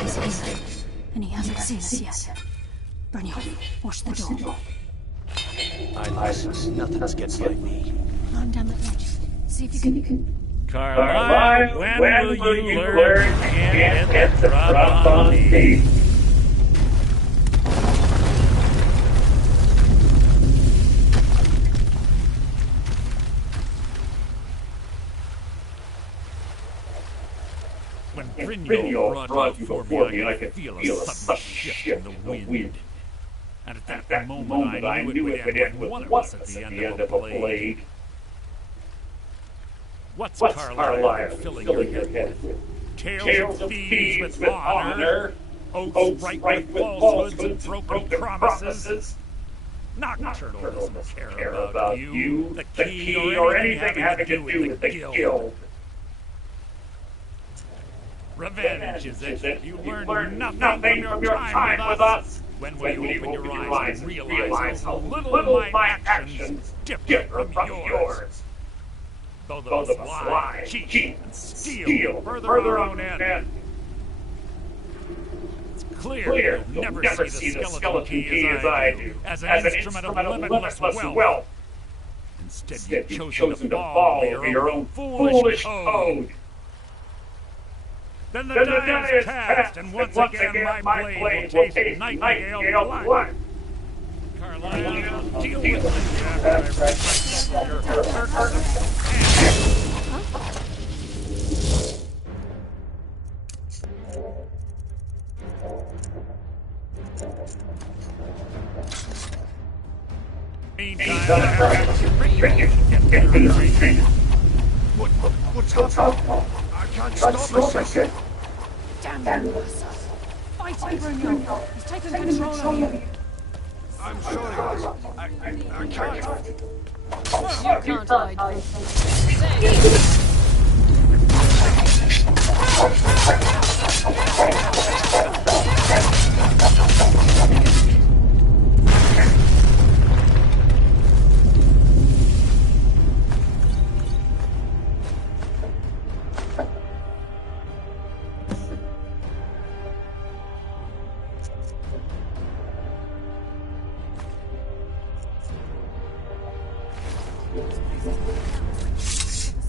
He's here, and he hasn't seen us yet. Brynja, watch the door. I listen. Nothing's getting by me. Climb down the ledge. See if you can... Carlisle, when will you learn to get the drop on me? When Brynja brought you before me, I could feel a sudden shift in the wind. And at that moment, I knew it would end with one of us at the end of a blade. What's Carlisle filling your head with? Tales of thieves with honor, oaths ripe with falsehoods and broken promises. Nocturne doesn't care about you, the key, or anything having to do with the guild. Revenge is it. You learn nothing from your time with us. When will you open your eyes and realize how little my actions differ from yours? Though those lie, cheat, and steal further their own end. It's clear you'll never see the skeleton key as I do, as an instrument of limitless wealth. Instead, you've chosen to fall over your own foolish code. Then the die is cast, and once again my blade will taste nightingale blood. Carlisle, I'll deal with this after I What's up? I can't stop myself. Damn you, bastard! Fight him, Brynja! He's taken control of you! I'm sorry, I can't. You can't hide.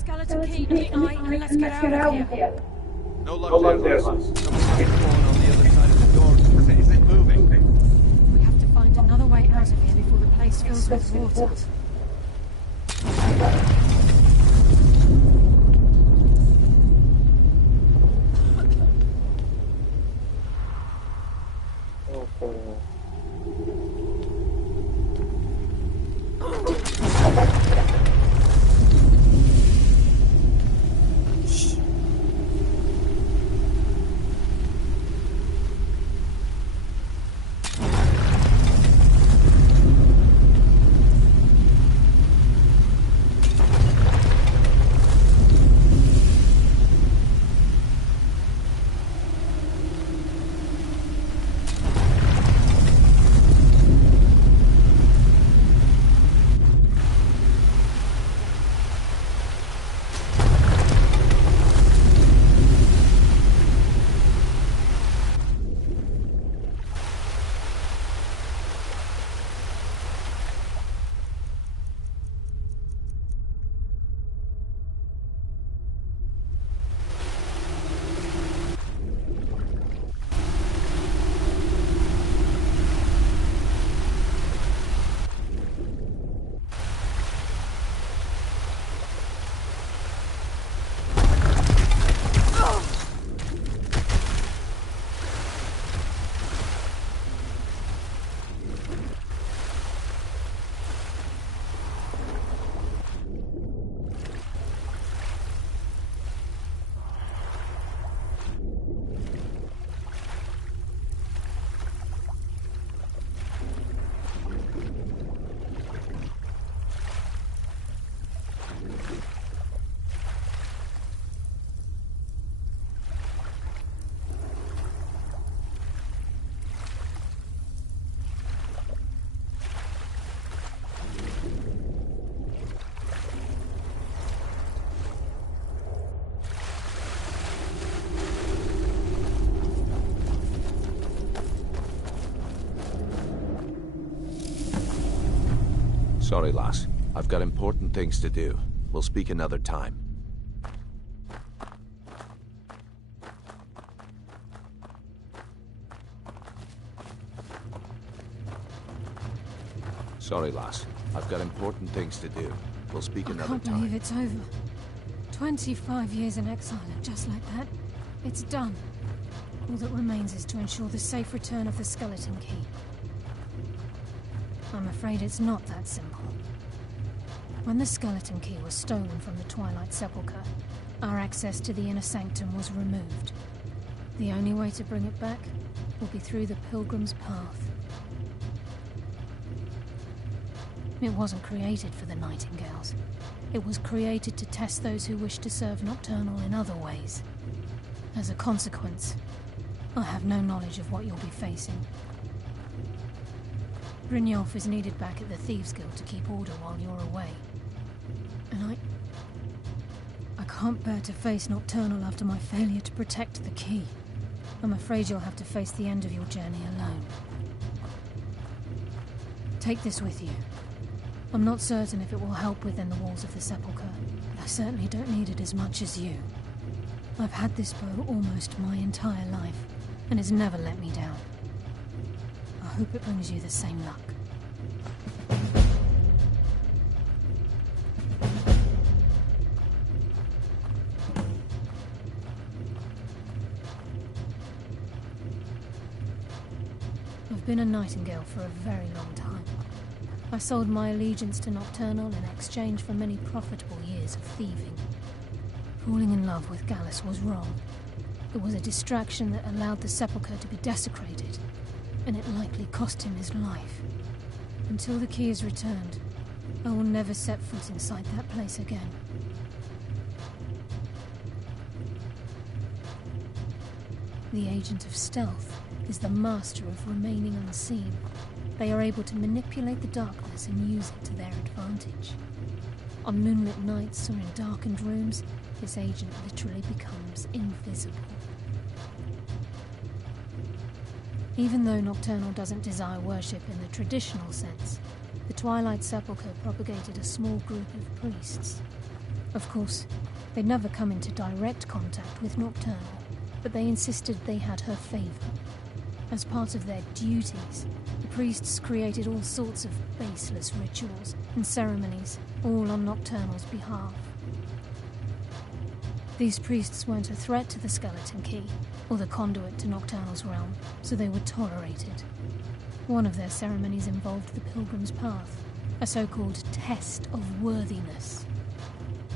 Skeleton key to the eye, and let's get out of here. No luck there. Someone's fallen on the other side of the door. Is it moving? We have to find another way out of here before the place fills with water. Sorry, lass. I've got important things to do. We'll speak another time. Sorry, lass. I've got important things to do. We'll speak another time. I can't believe it's over. 25 years in exile, and just like that, it's done. All that remains is to ensure the safe return of the skeleton key. I'm afraid it's not that simple. When the skeleton key was stolen from the Twilight Sepulchre, our access to the inner sanctum was removed. The only way to bring it back will be through the Pilgrim's Path. It wasn't created for the Nightingales. It was created to test those who wish to serve Nocturnal in other ways. As a consequence, I have no knowledge of what you'll be facing. Brynjolf is needed back at the Thieves' Guild to keep order while you're away. And I can't bear to face Nocturnal after my failure to protect the key. I'm afraid you'll have to face the end of your journey alone. Take this with you. I'm not certain if it will help within the walls of the Sepulchre, but I certainly don't need it as much as you. I've had this bow almost my entire life, and it's never let me down. I hope it brings you the same luck. I've been a Nightingale for a very long time. I sold my allegiance to Nocturnal in exchange for many profitable years of thieving. Falling in love with Gallus was wrong. It was a distraction that allowed the Sepulchre to be desecrated, and it likely cost him his life. Until the key is returned, I will never set foot inside that place again. The Agent of Stealth is the master of remaining unseen. They are able to manipulate the darkness and use it to their advantage. On moonlit nights or in darkened rooms, this agent literally becomes invisible. Even though Nocturnal doesn't desire worship in the traditional sense, the Twilight Sepulchre propagated a small group of priests. Of course, they'd never come into direct contact with Nocturnal, but they insisted they had her favor. As part of their duties, the priests created all sorts of baseless rituals and ceremonies, all on Nocturnal's behalf. These priests weren't a threat to the skeleton key, or the conduit to Nocturnal's realm, so they were tolerated. One of their ceremonies involved the Pilgrim's Path, a so-called test of worthiness.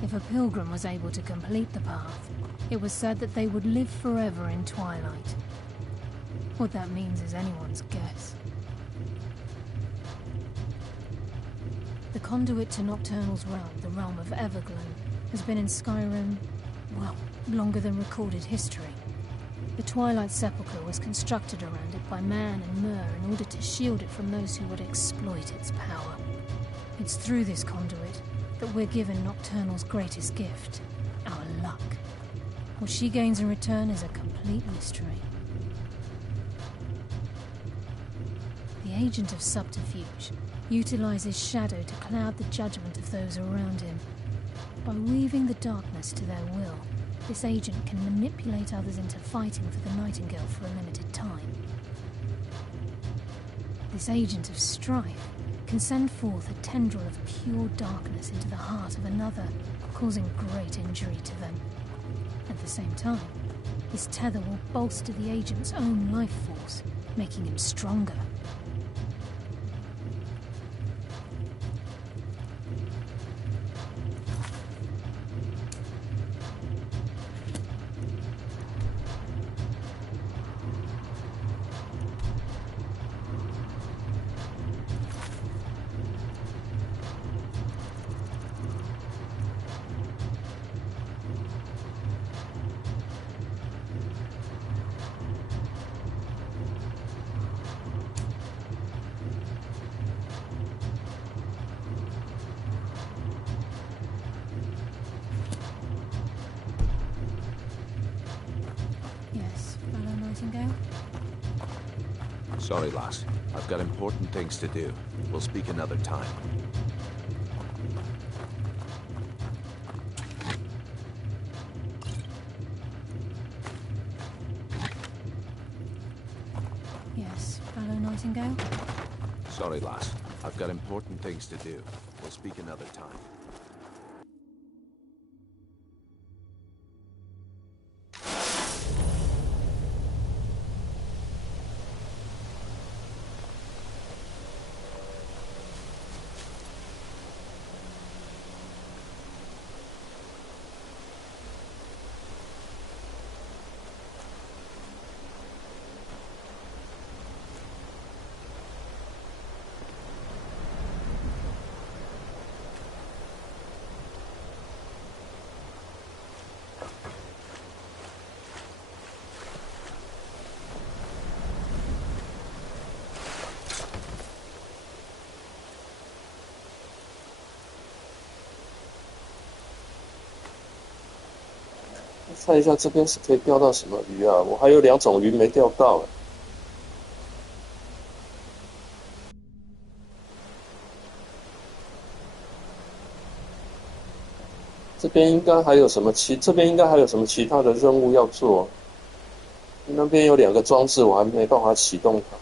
If a pilgrim was able to complete the path, it was said that they would live forever in Twilight. What that means is anyone's guess. The conduit to Nocturnal's realm, the realm of Everglow, has been in Skyrim, well, longer than recorded history. The Twilight Sepulchre was constructed around it by Man and Myr in order to shield it from those who would exploit its power. It's through this conduit that we're given Nocturnal's greatest gift, our luck. What she gains in return is a complete mystery. The Agent of Subterfuge utilizes shadow to cloud the judgment of those around him. By weaving the darkness to their will, this agent can manipulate others into fighting for the Nightingale for a limited time. This Agent of Strife can send forth a tendril of pure darkness into the heart of another, causing great injury to them. At the same time, this tether will bolster the agent's own life force, making him stronger. Sorry, lass. I've got important things to do. We'll speak another time. Nightingale? Sorry, lass. I've got important things to do. We'll speak another time.看一下这边是可以钓到什么鱼啊？我还有2种鱼没钓到。这边应该还有什么其他的任务要做？那边有2个装置，我还没办法启动它。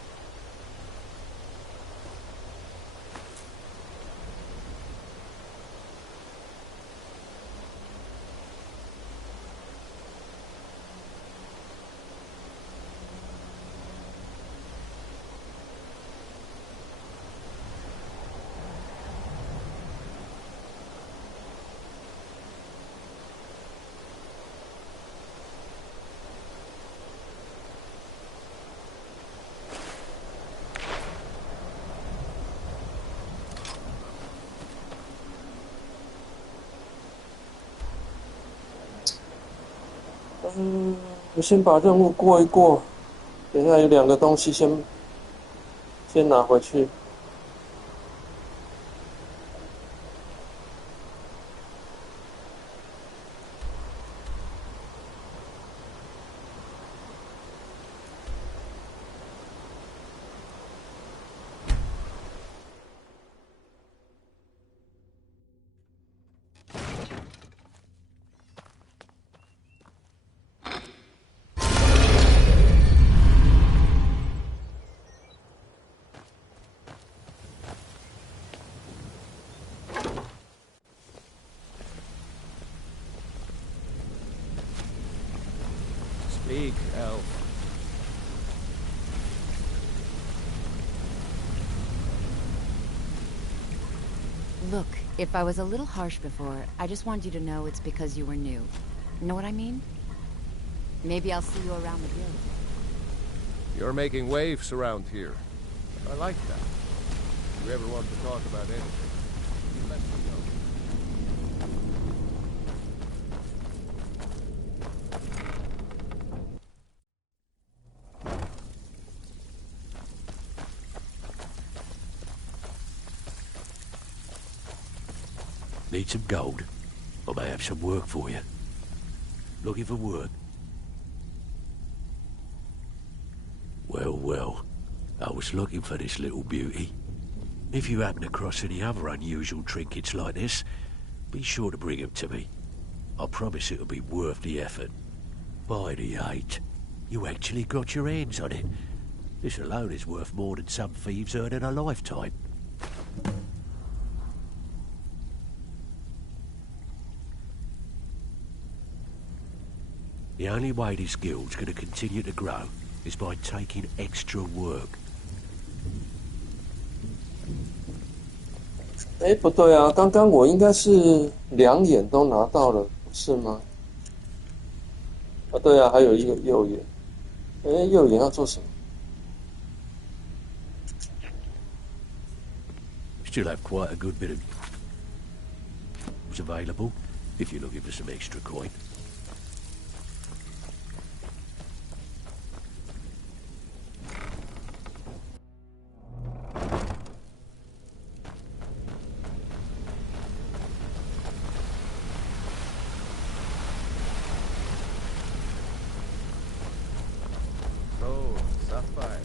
我先把任务过一过，等一下有2个东西先拿回去。Speak, elf. Look, if I was a little harsh before, I just wanted you to know it's because you were new. Know what I mean? Maybe I'll see you around the guild. You're making waves around here. I like that. If you ever want to talk about anything, you let me know. Need some gold? I may have some work for you. Looking for work? Well, well. I was looking for this little beauty. If you happen across any other unusual trinkets like this, be sure to bring them to me. I promise it'll be worth the effort. By the 8, you actually got your hands on it. This alone is worth more than some thieves earn in a lifetime. The only way this guild's going to continue to grow is by taking extra work. 哎，不对啊，刚刚我应该是2眼都拿到了，不是吗？啊，对啊，还有一个右眼。哎，右眼要做什么？ Still have quite a good bit of available if you're looking for some extra coin. Sapphire.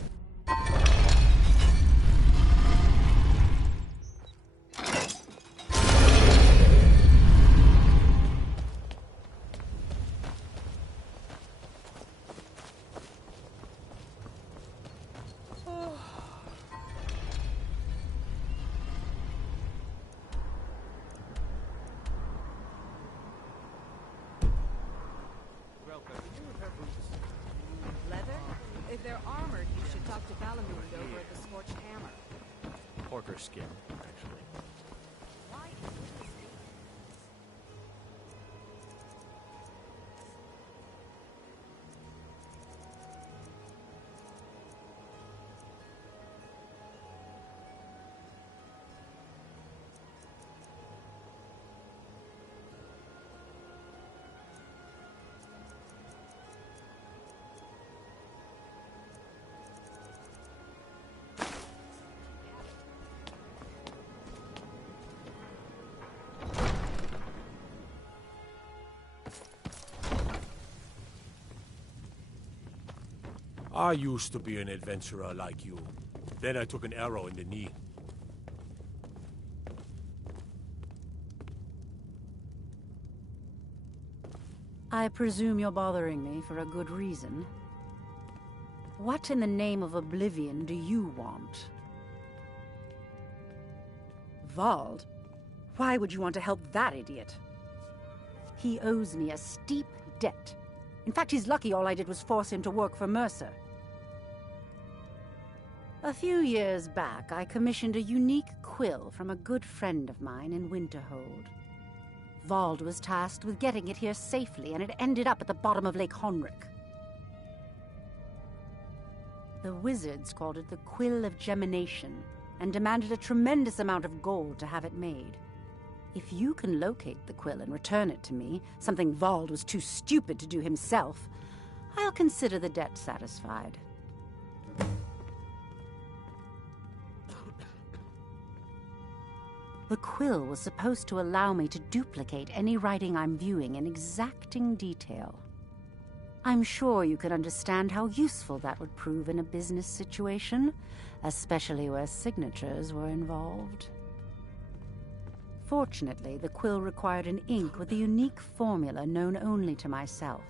talk to Balamund over at the Scorched Hammer. Porker skin, actually. Why is this? I used to be an adventurer like you. Then I took an arrow in the knee. I presume you're bothering me for a good reason. What in the name of oblivion do you want? Vald? Why would you want to help that idiot? He owes me a steep debt. In fact, he's lucky all I did was force him to work for Mercer. A few years back, I commissioned a unique quill from a good friend of mine in Winterhold. Vald was tasked with getting it here safely, and it ended up at the bottom of Lake Honrick. The wizards called it the Quill of Gemination, and demanded a tremendous amount of gold to have it made. If you can locate the quill and return it to me, something Vald was too stupid to do himself, I'll consider the debt satisfied. The quill was supposed to allow me to duplicate any writing I'm viewing in exacting detail. I'm sure you can understand how useful that would prove in a business situation, especially where signatures were involved. Fortunately, the quill required an ink with a unique formula known only to myself.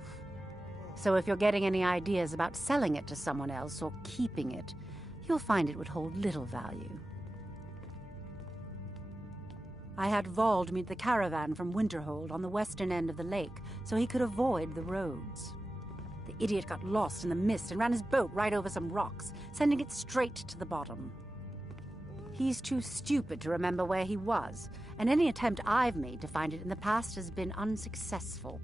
So if you're getting any ideas about selling it to someone else or keeping it, you'll find it would hold little value. I had Vald meet the caravan from Winterhold on the western end of the lake, so he could avoid the roads. The idiot got lost in the mist and ran his boat right over some rocks, sending it straight to the bottom. He's too stupid to remember where he was, and any attempt I've made to find it in the past has been unsuccessful.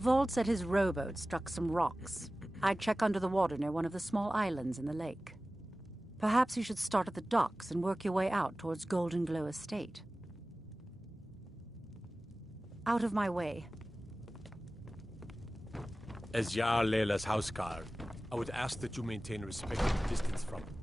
Vald said his rowboat struck some rocks. I'd check under the water near one of the small islands in the lake. Perhaps you should start at the docks and work your way out towards Golden Glow Estate. Out of my way. As Jarl Leila's houseguard, I would ask that you maintain a respectful distance from him.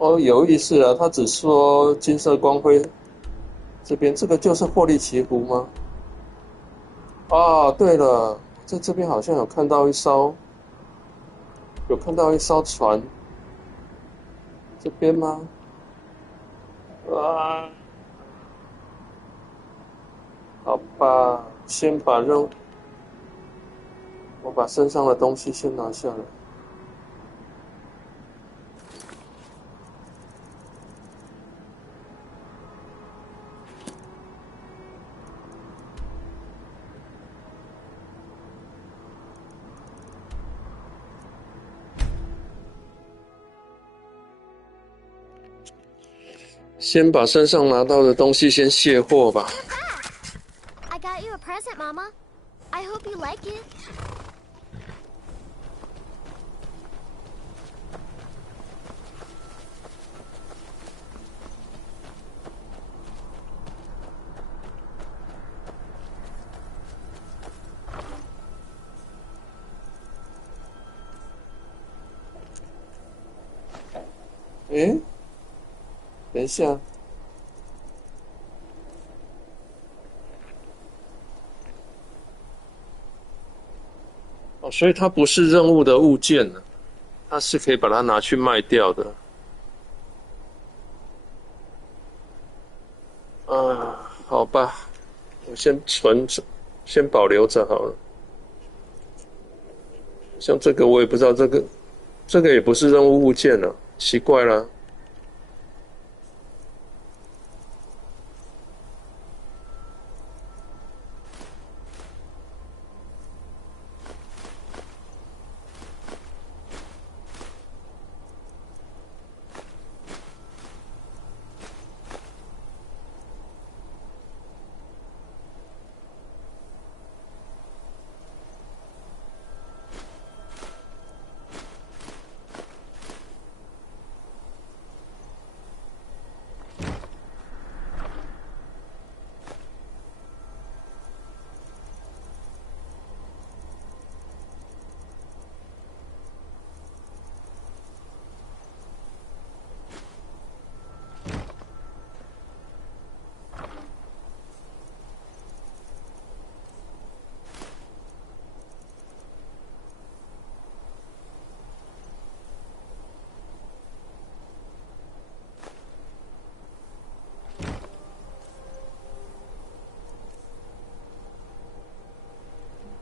哦，有意思啊！他只说金色光辉这边，这个就是霍利奇湖吗？啊，对了，在这边好像有看到一艘船，这边吗？啊，好吧，先把我把身上的东西先拿下来。先把身上拿到的东西先卸货吧。I got you a present, Mama. I hope you like it.诶？等一下，所以它不是任务的物件呢，它是可以把它拿去卖掉的。啊，好吧，我先存着，先保留着好了。像这个我也不知道，这个也不是任务物件了，奇怪了。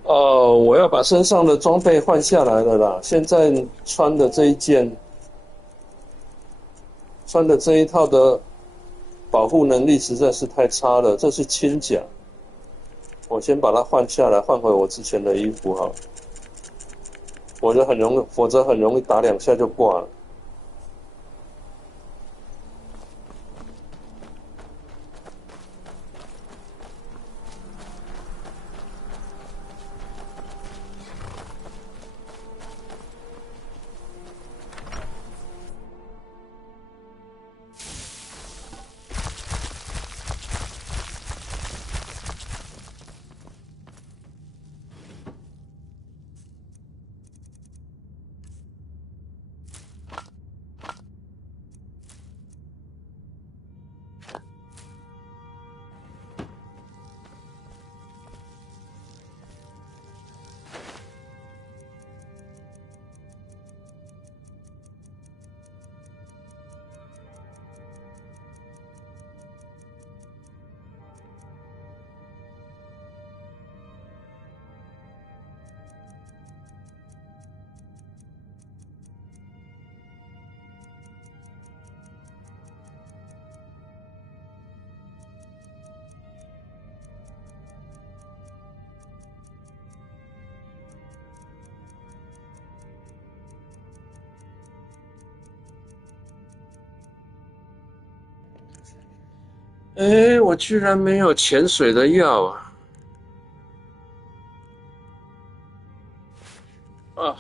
哦，我要把身上的装备换下来了啦。现在穿的这一件，穿的这一套的保护能力实在是太差了。这是轻甲，我先把它换下来，换回我之前的衣服好了。否则很容易打2下就挂了。哎，我居然没有潜水的药啊！啊！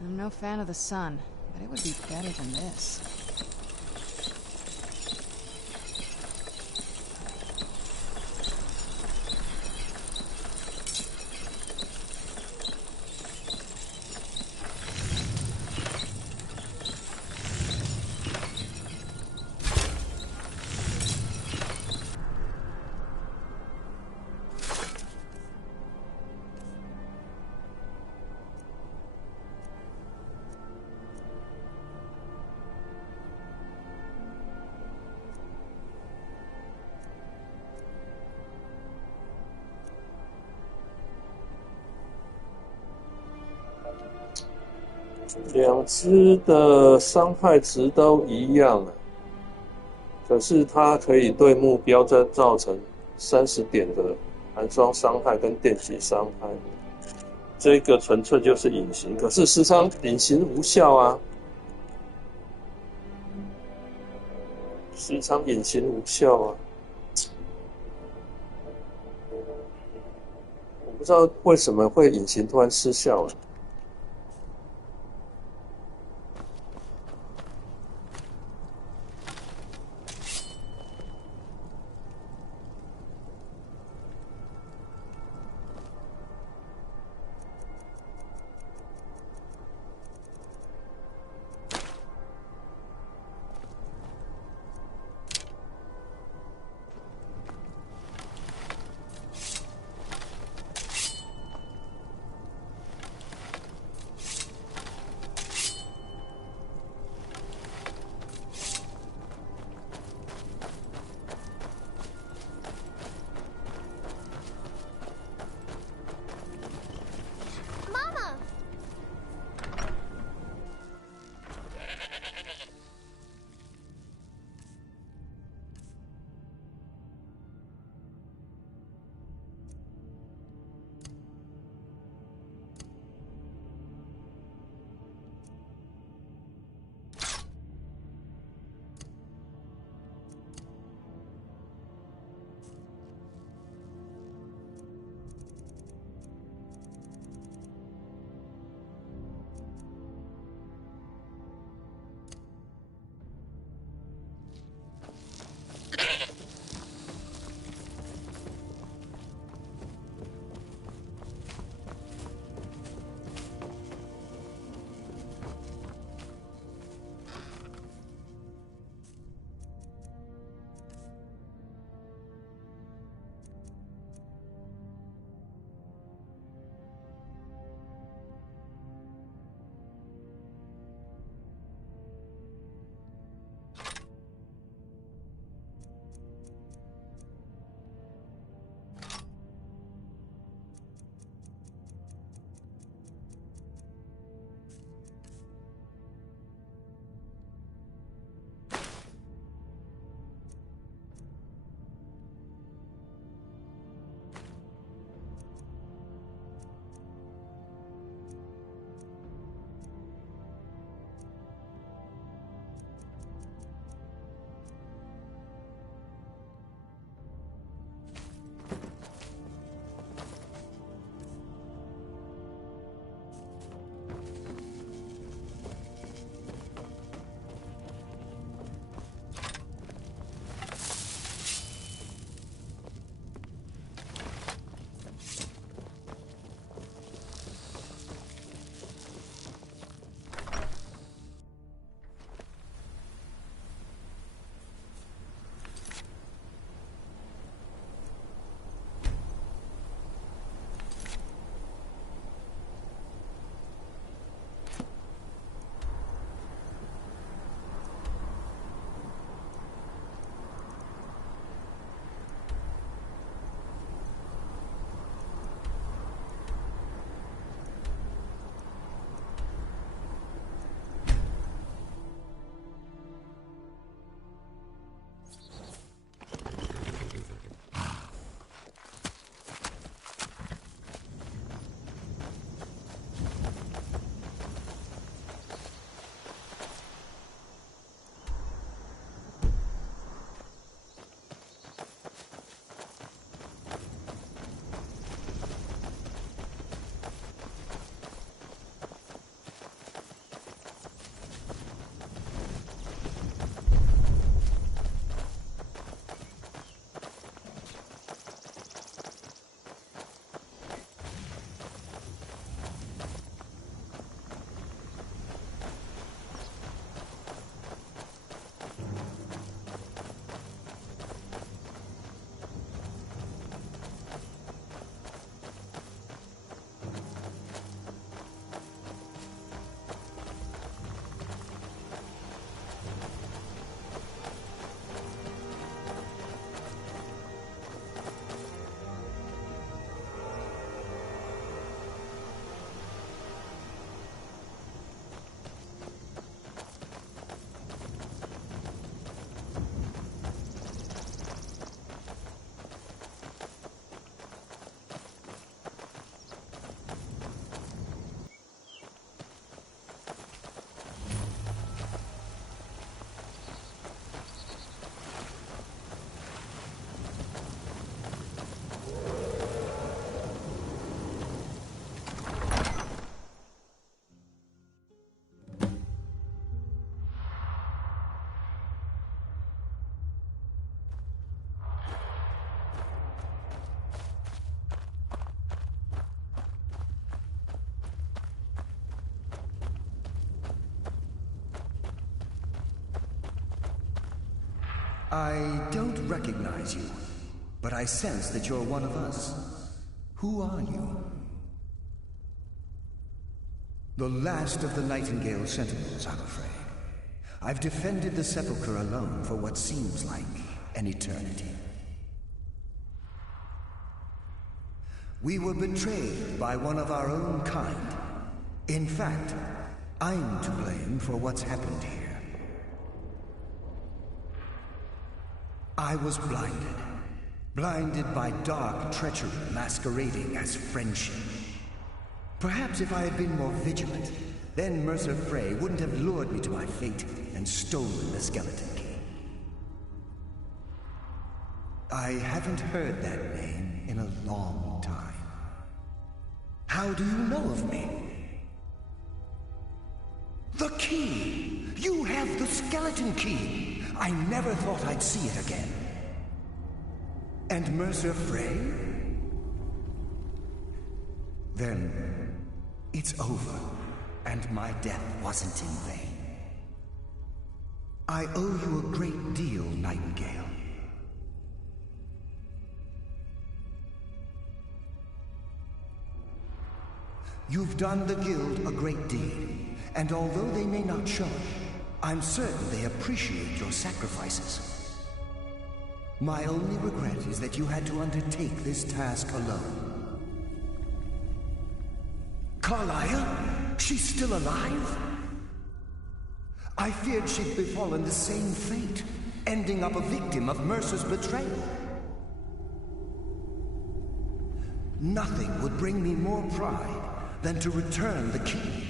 I'm no fan of the sun, but it would be better than this.两只的伤害值都一样，可是它可以对目标造成30点的寒霜伤害跟电击伤害。这个纯粹就是隐形，可是时常隐形无效啊！时常隐形无效啊！我不知道为什么会隐形突然失效了。I don't recognize you, but I sense that you're one of us. Who are you? The last of the Nightingale Sentinels, I'm afraid. I've defended the Sepulchre alone for what seems like an eternity. We were betrayed by one of our own kind. In fact, I'm to blame for what's happened here. I was blinded. Blinded by dark treachery masquerading as friendship. Perhaps if I had been more vigilant, then Mercer Frey wouldn't have lured me to my fate and stolen the skeleton key. I haven't heard that name in a long time. How do you know of me? The key! You have the skeleton key! I never thought I'd see it again. And Mercer Frey? Then it's over, and my death wasn't in vain. I owe you a great deal, Nightingale. You've done the Guild a great deed, and although they may not show it, I'm certain they appreciate your sacrifices. My only regret is that you had to undertake this task alone. Carlia? She's still alive? I feared she'd befallen the same fate, ending up a victim of Mercer's betrayal. Nothing would bring me more pride than to return the key,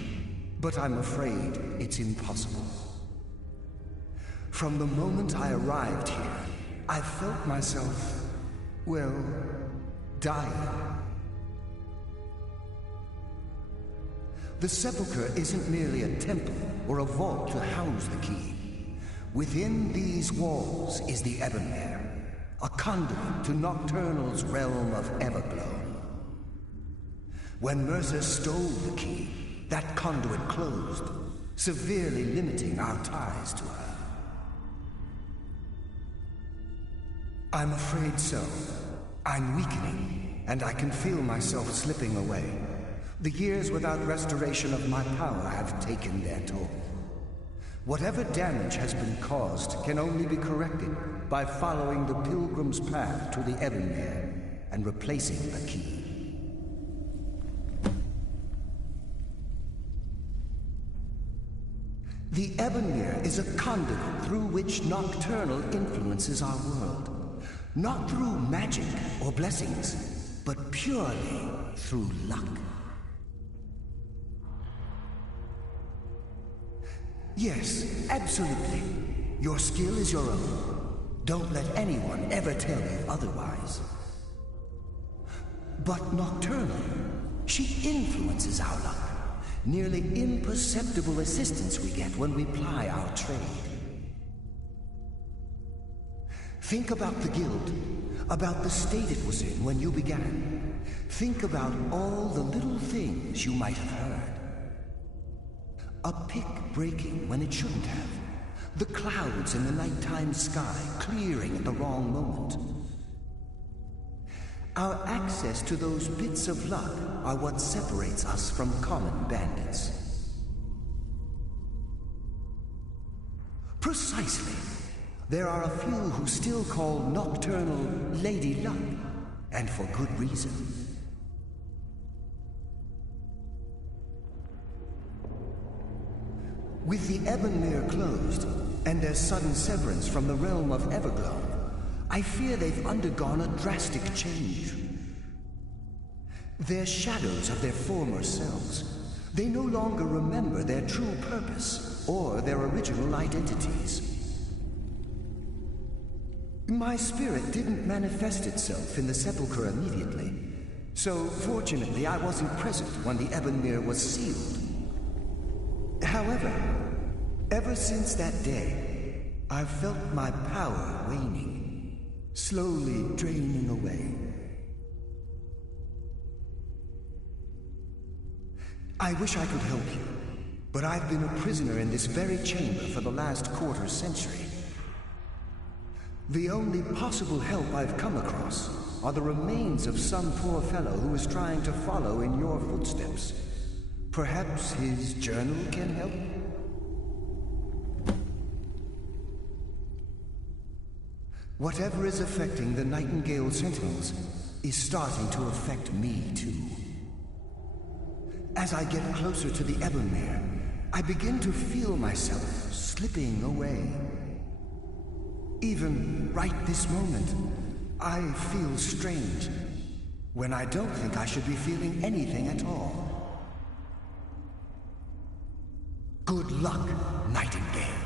but I'm afraid it's impossible. From the moment I arrived here, I felt myself, well, dying. The Sepulchre isn't merely a temple or a vault to house the key. Within these walls is the Ebonmere, a conduit to Nocturnal's realm of Everglow. When Mercer stole the key, that conduit closed, severely limiting our ties to her. I'm afraid so. I'm weakening, and I can feel myself slipping away. The years without restoration of my power have taken their toll. Whatever damage has been caused can only be corrected by following the Pilgrim's path to the Ebonmere and replacing the key. The Ebonmere is a conduit through which Nocturnal influences our world. Not through magic or blessings, but purely through luck. Yes, absolutely. Your skill is your own. Don't let anyone ever tell you otherwise. But Nocturnal, she influences our luck. Nearly imperceptible assistance we get when we ply our trade. Think about the Guild, about the state it was in when you began. Think about all the little things you might have heard. A pick breaking when it shouldn't have. The clouds in the nighttime sky clearing at the wrong moment. Our access to those bits of luck are what separates us from common bandits. Precisely. There are a few who still call Nocturnal Lady Luck, and for good reason. With the Ebonmere closed, and their sudden severance from the realm of Everglow, I fear they've undergone a drastic change. They're shadows of their former selves. They no longer remember their true purpose or their original identities. My spirit didn't manifest itself in the Sepulchre immediately, so fortunately I wasn't present when the Ebonmere was sealed. However, ever since that day, I've felt my power waning, slowly draining away. I wish I could help you, but I've been a prisoner in this very chamber for the last quarter century. The only possible help I've come across are the remains of some poor fellow who is trying to follow in your footsteps. Perhaps his journal can help? Whatever is affecting the Nightingale Sentinels is starting to affect me too. As I get closer to the Ebonmere, I begin to feel myself slipping away. Even right this moment, I feel strange, when I don't think I should be feeling anything at all. Good luck, Nightingale.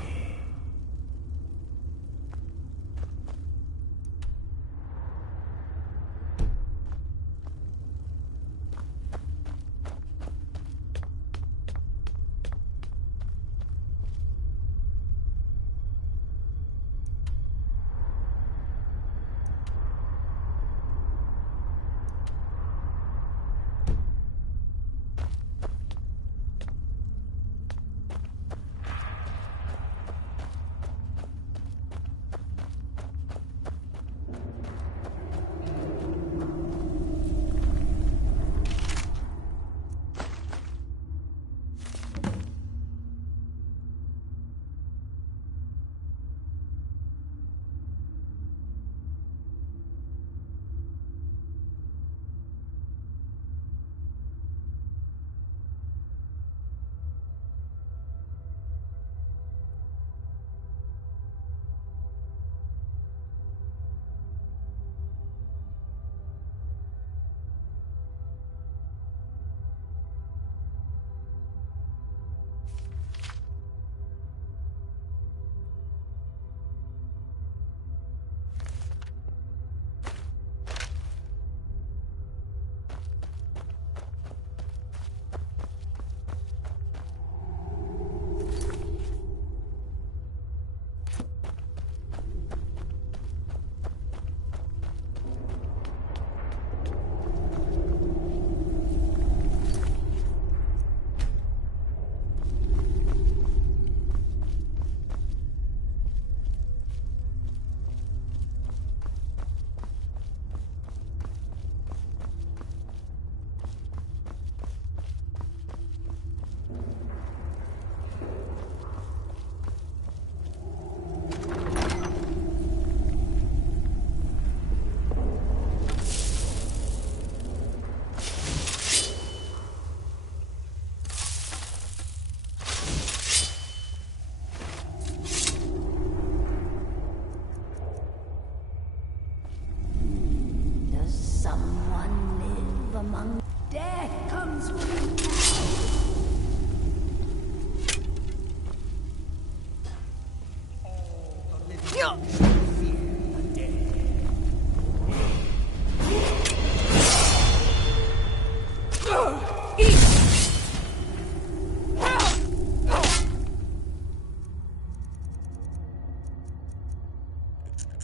Yeah.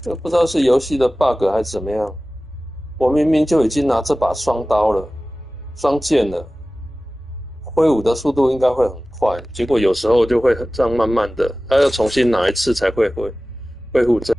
这不知道是游戏的 bug 还是怎么样，我明明就已经拿这把双刀了，双剑了，挥舞的速度应该会很快，结果有时候就会这样慢慢的，还要重新拿一次才会恢复这。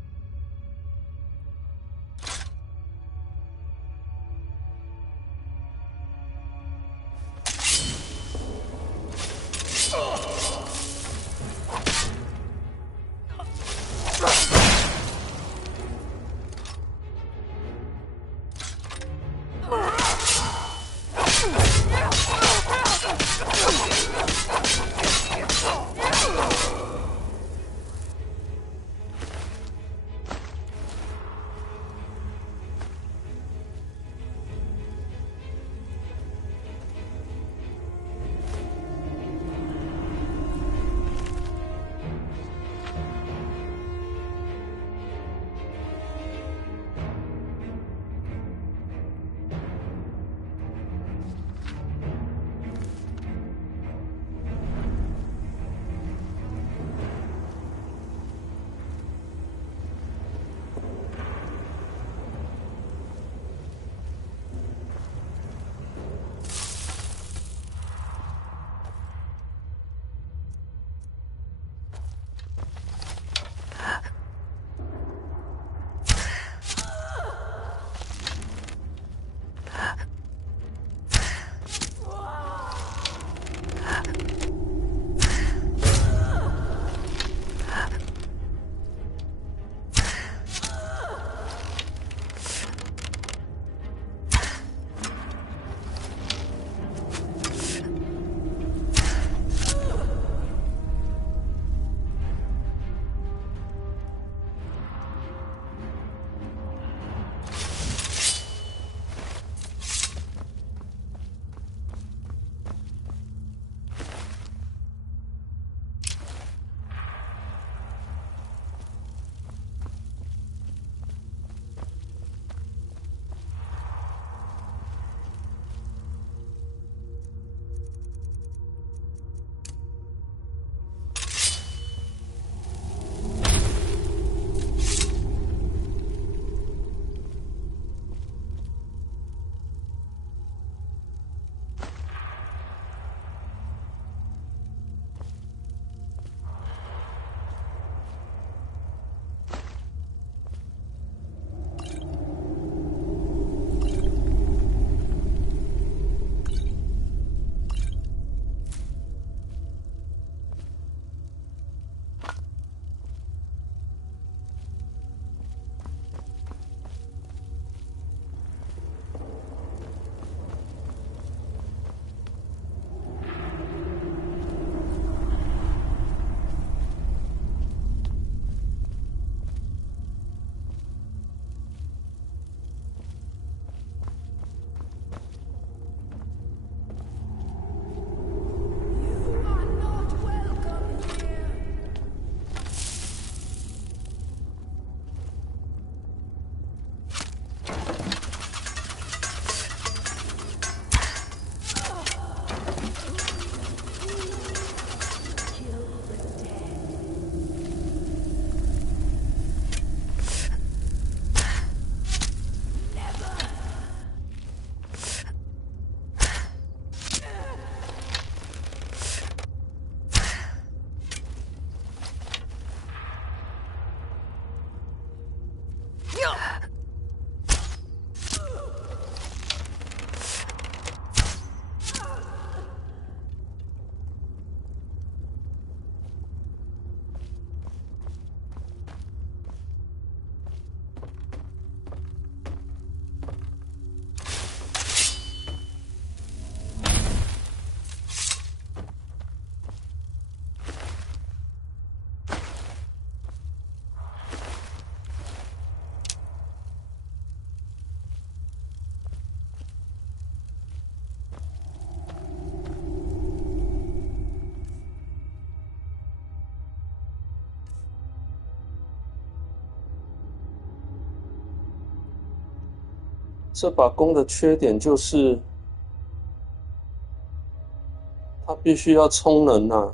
这把弓的缺点就是它必须要充能啊。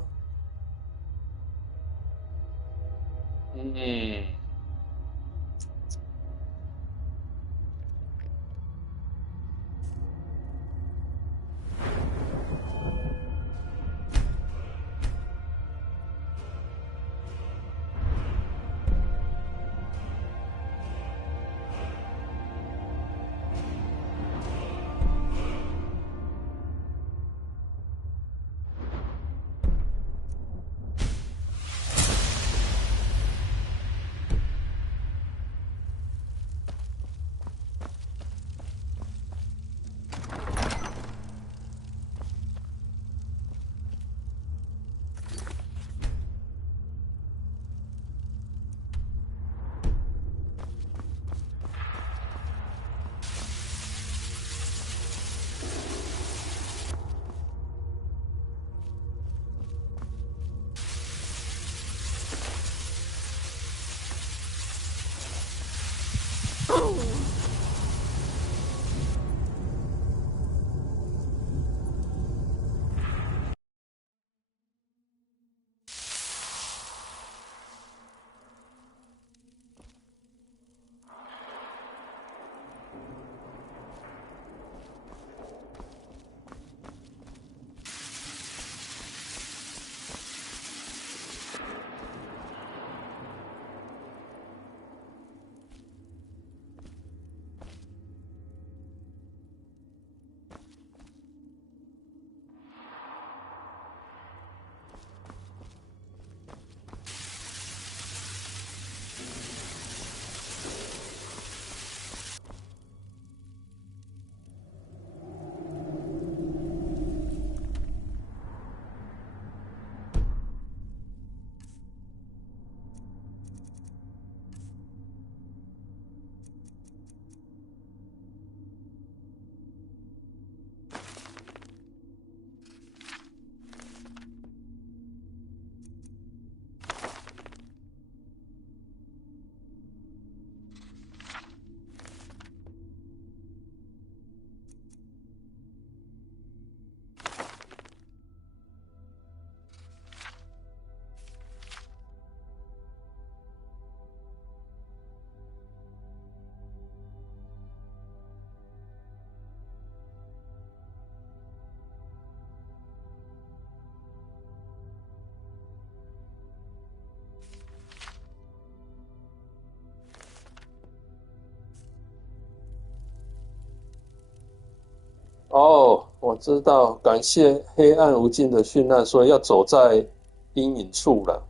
哦，我知道，感谢黑暗无尽的殉难，所以要走在阴影处了。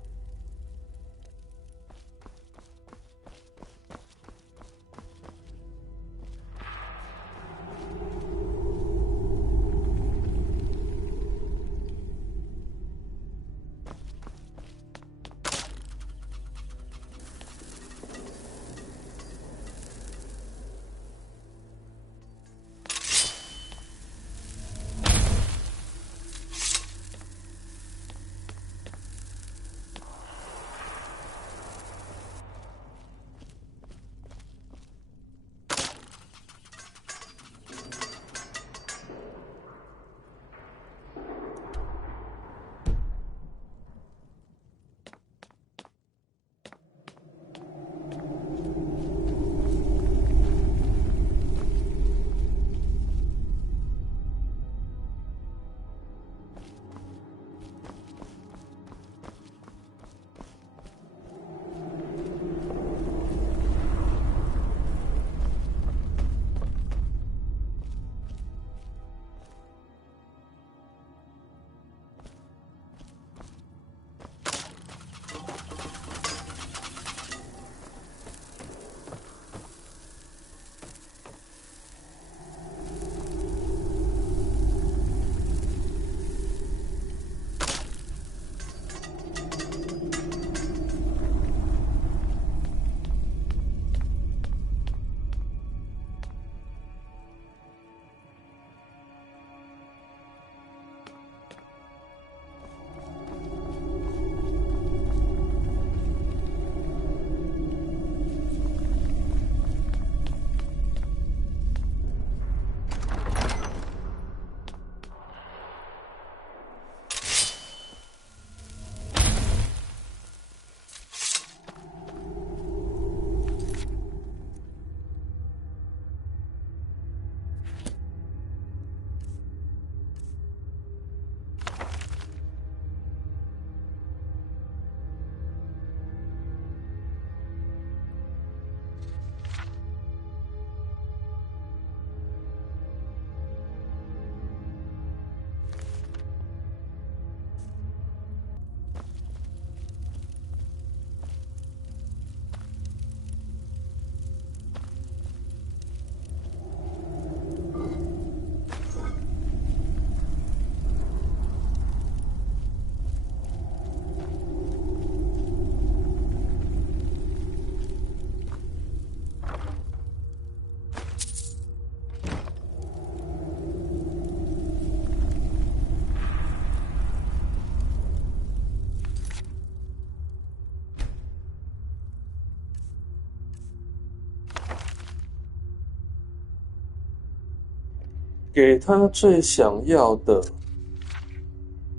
给他最想要的，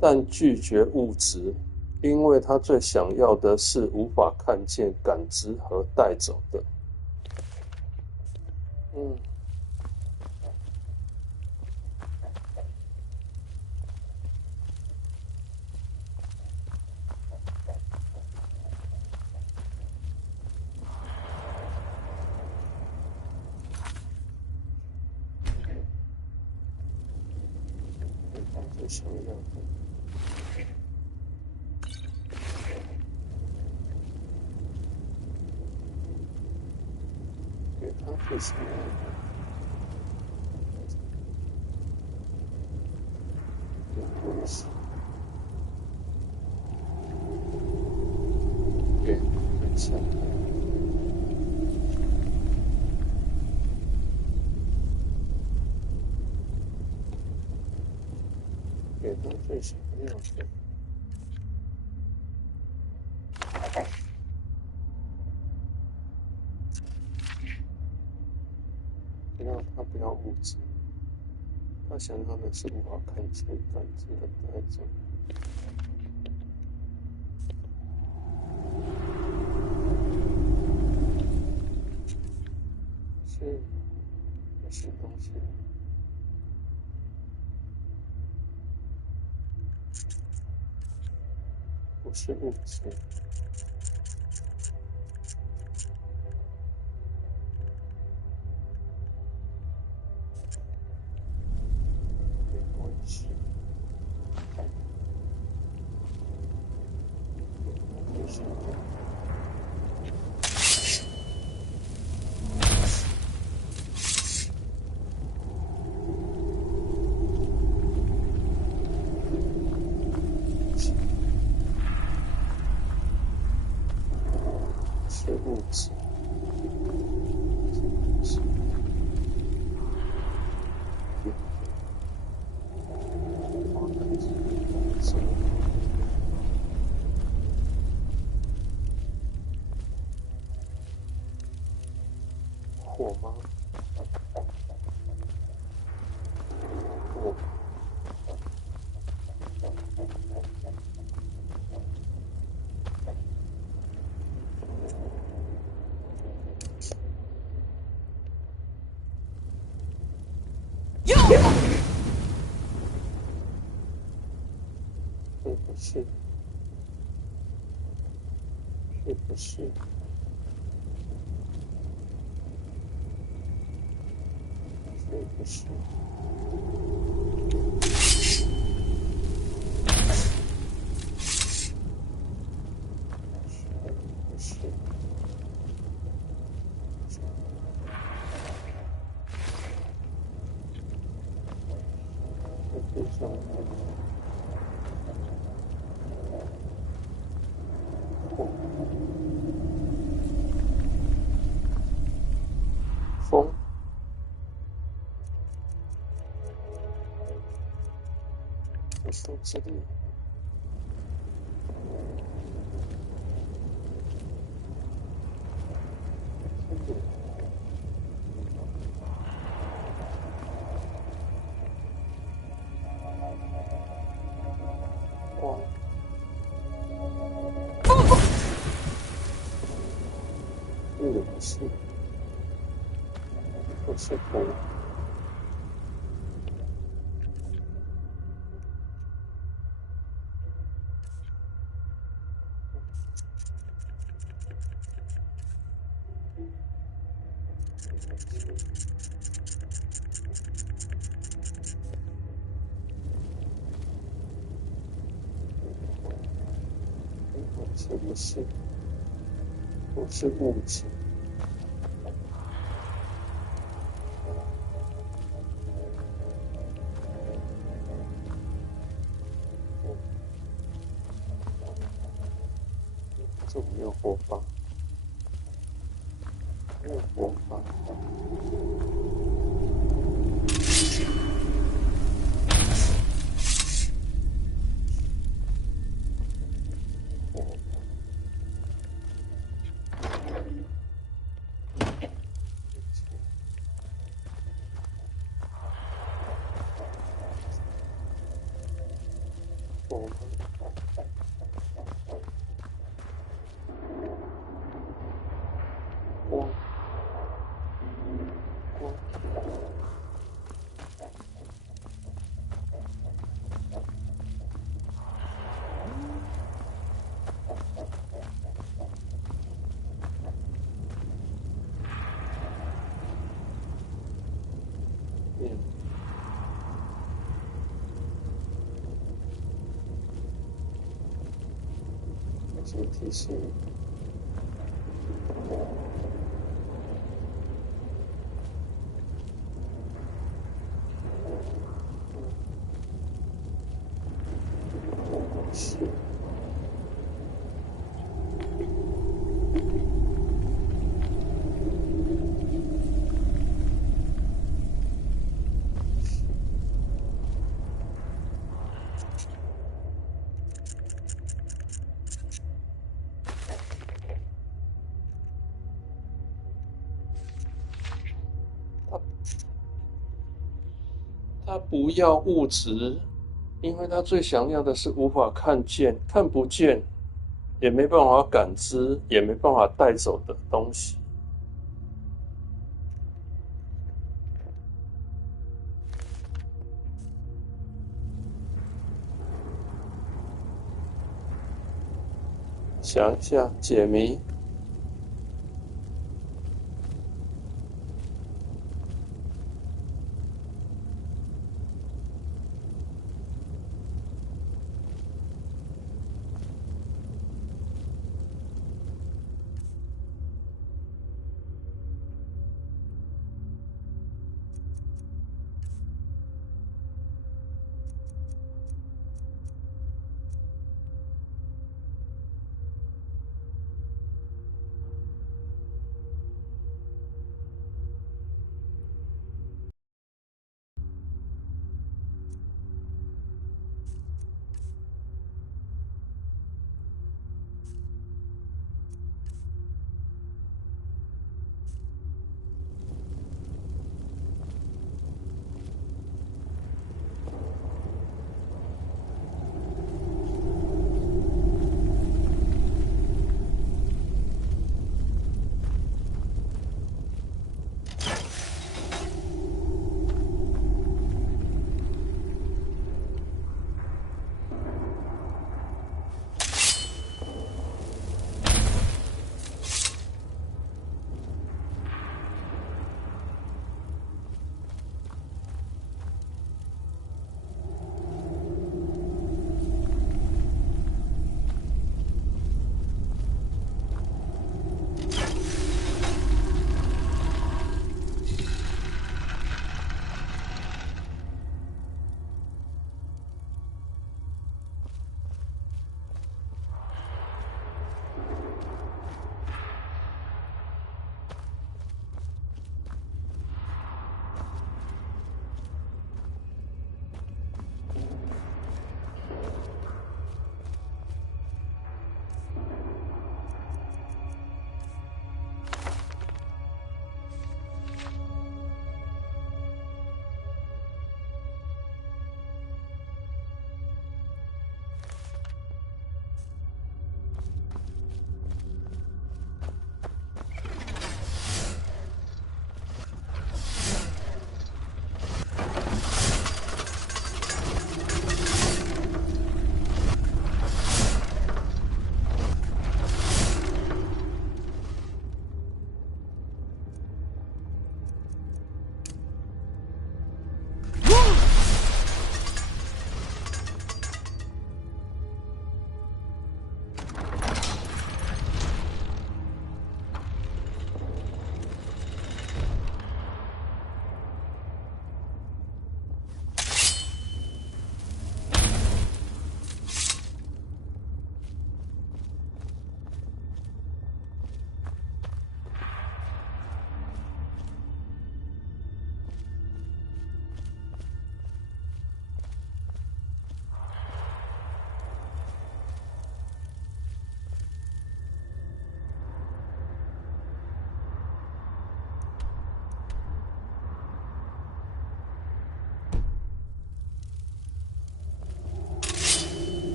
但拒绝物质，因为他最想要的是无法看见、感知和带走的。最想要的。给他最想要的。给最想要的。给他最想要的。他不要物质，他想要的是无法看见、感知的带走。是东西。不是物质。是物质。火吗？火。是不是？是不是？风。我说这里。光。不是。不是风。是不是？不是物质。这没有火把，没有火把。什么提示？他不要物质，因为他最想要的是无法看见、看不见，也没办法感知，也没办法带走的东西。想一下，解谜。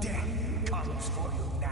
Death comes for you now.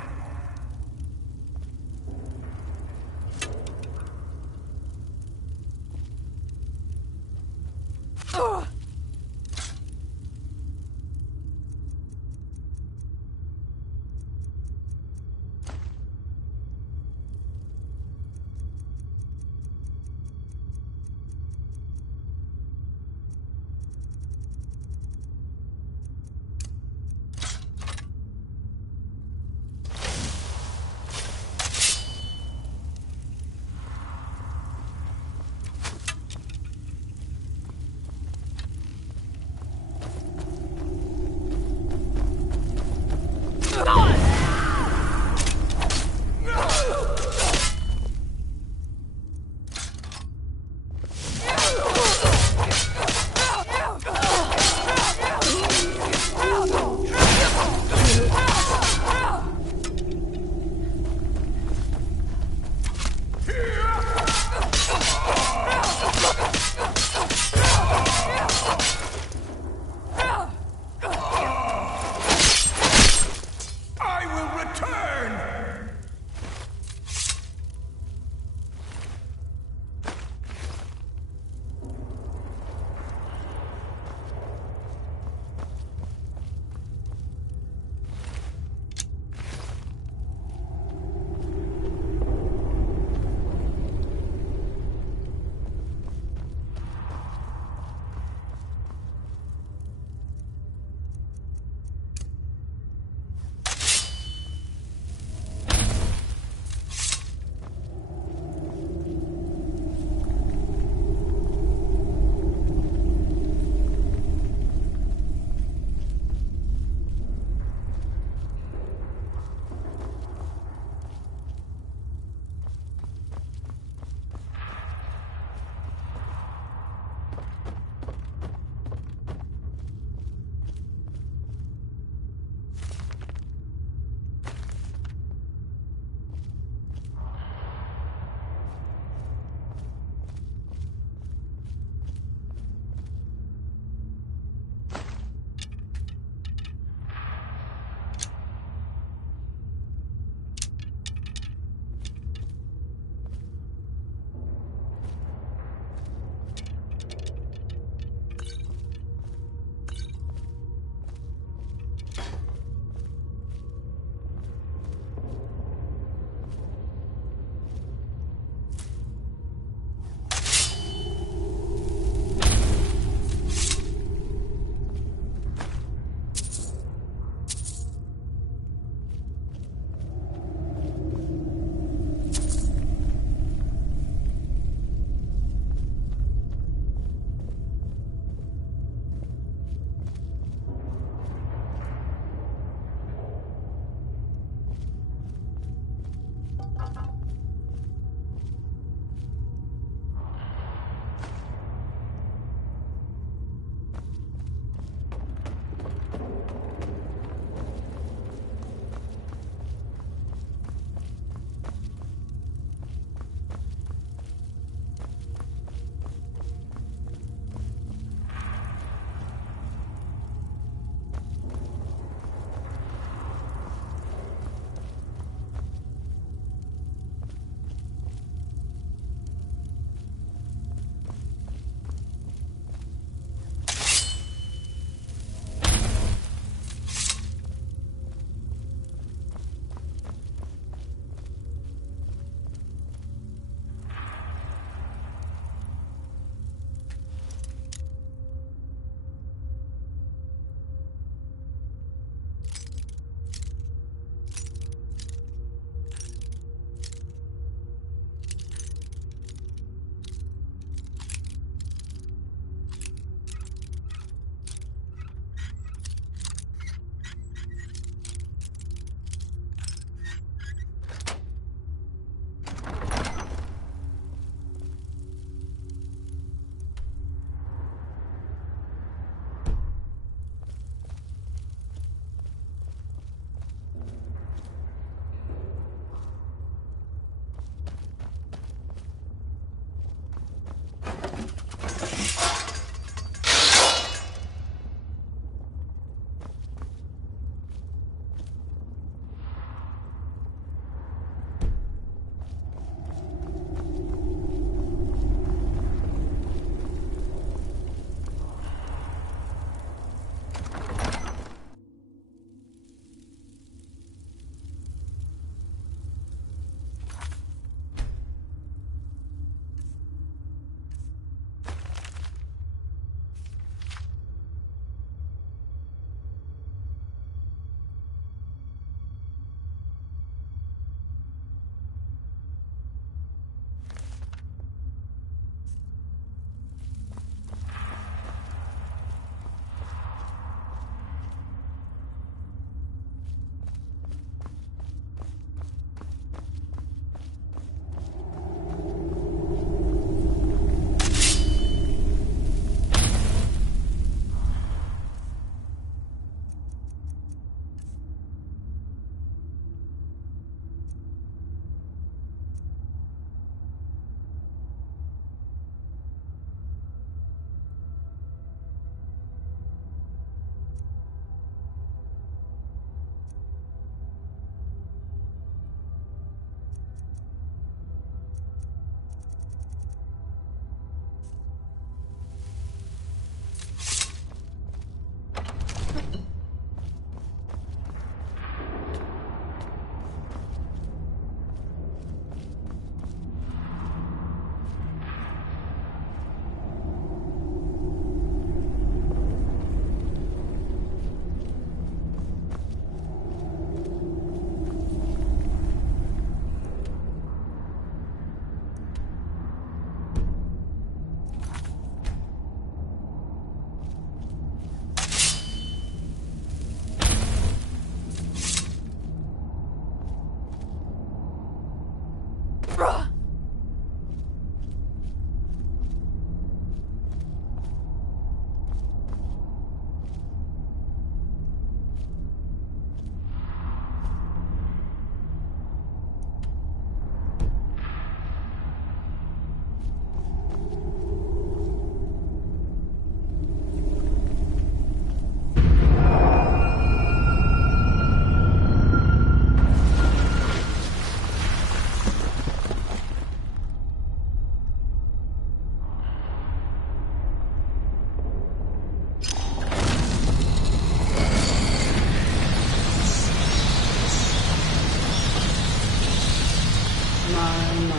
My.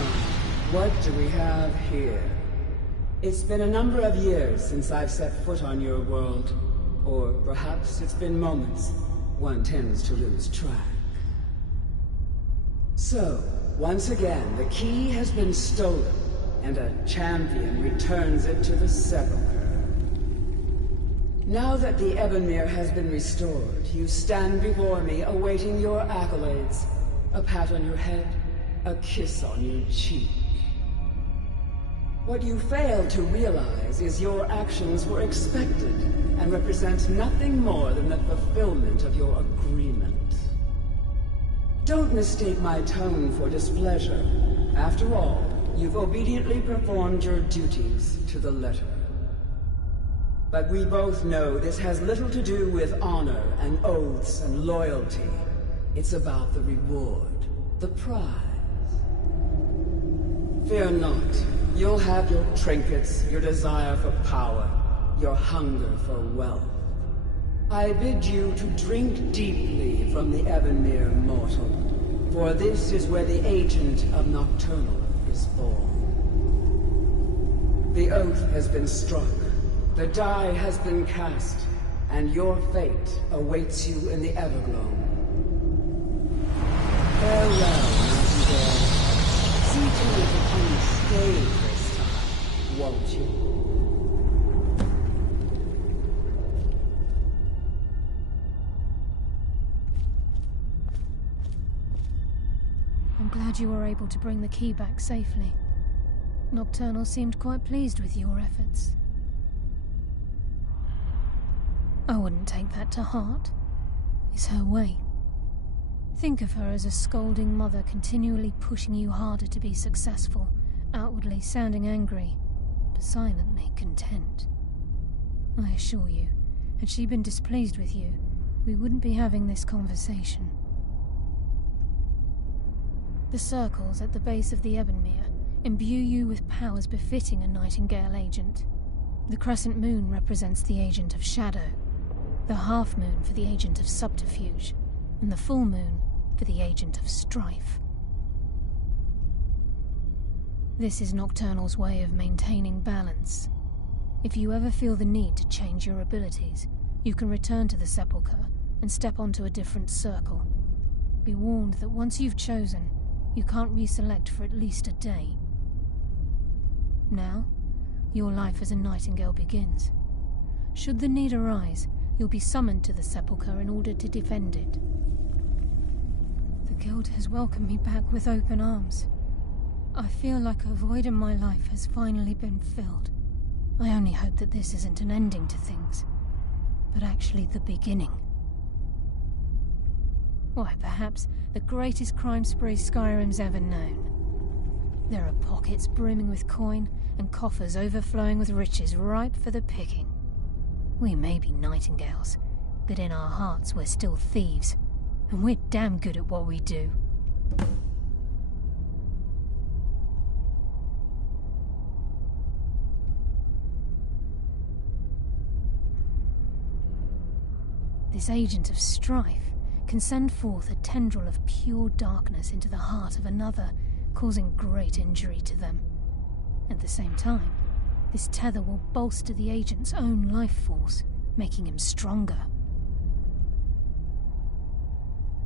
What do we have here? It's been a number of years since I've set foot on your world. Or perhaps it's been moments. One tends to lose track. So, once again, the key has been stolen, and a champion returns it to the sepulchre. Now that the Ebonmere has been restored, you stand before me awaiting your accolades. A pat on your head, a kiss on your cheek. What you fail to realize is your actions were expected and represent nothing more than the fulfillment of your agreement. Don't mistake my tone for displeasure. After all, you've obediently performed your duties to the letter. But we both know this has little to do with honor and oaths and loyalty. It's about the reward, the prize. Fear not. You'll have your trinkets, your desire for power, your hunger for wealth. I bid you to drink deeply from the Ebonmere mortal, for this is where the agent of Nocturnal is born. The oath has been struck, the die has been cast, and your fate awaits you in the Everglow. Farewell, Nightingale. See to it that you stay this time, won't you? I'm glad you were able to bring the key back safely. Nocturnal seemed quite pleased with your efforts. I wouldn't take that to heart. It's her way. Think of her as a scolding mother continually pushing you harder to be successful, outwardly sounding angry, but silently content. I assure you, had she been displeased with you, we wouldn't be having this conversation. The circles at the base of the Ebonmere imbue you with powers befitting a Nightingale agent. The crescent moon represents the agent of shadow, the half moon for the agent of subterfuge, and the full moon for the agent of strife. This is Nocturnal's way of maintaining balance. If you ever feel the need to change your abilities, you can return to the sepulchre and step onto a different circle. Be warned that once you've chosen, you can't reselect for at least a day. Now, your life as a Nightingale begins. Should the need arise, you'll be summoned to the sepulchre in order to defend it. The Guild has welcomed me back with open arms. I feel like a void in my life has finally been filled. I only hope that this isn't an ending to things, but actually the beginning. Why, perhaps the greatest crime spree Skyrim's ever known. There are pockets brimming with coin and coffers overflowing with riches ripe for the picking. We may be Nightingales, but in our hearts we're still thieves, and we're damn good at what we do. This agent of strife can send forth a tendril of pure darkness into the heart of another, causing great injury to them. At the same time, this tether will bolster the agent's own life force, making him stronger.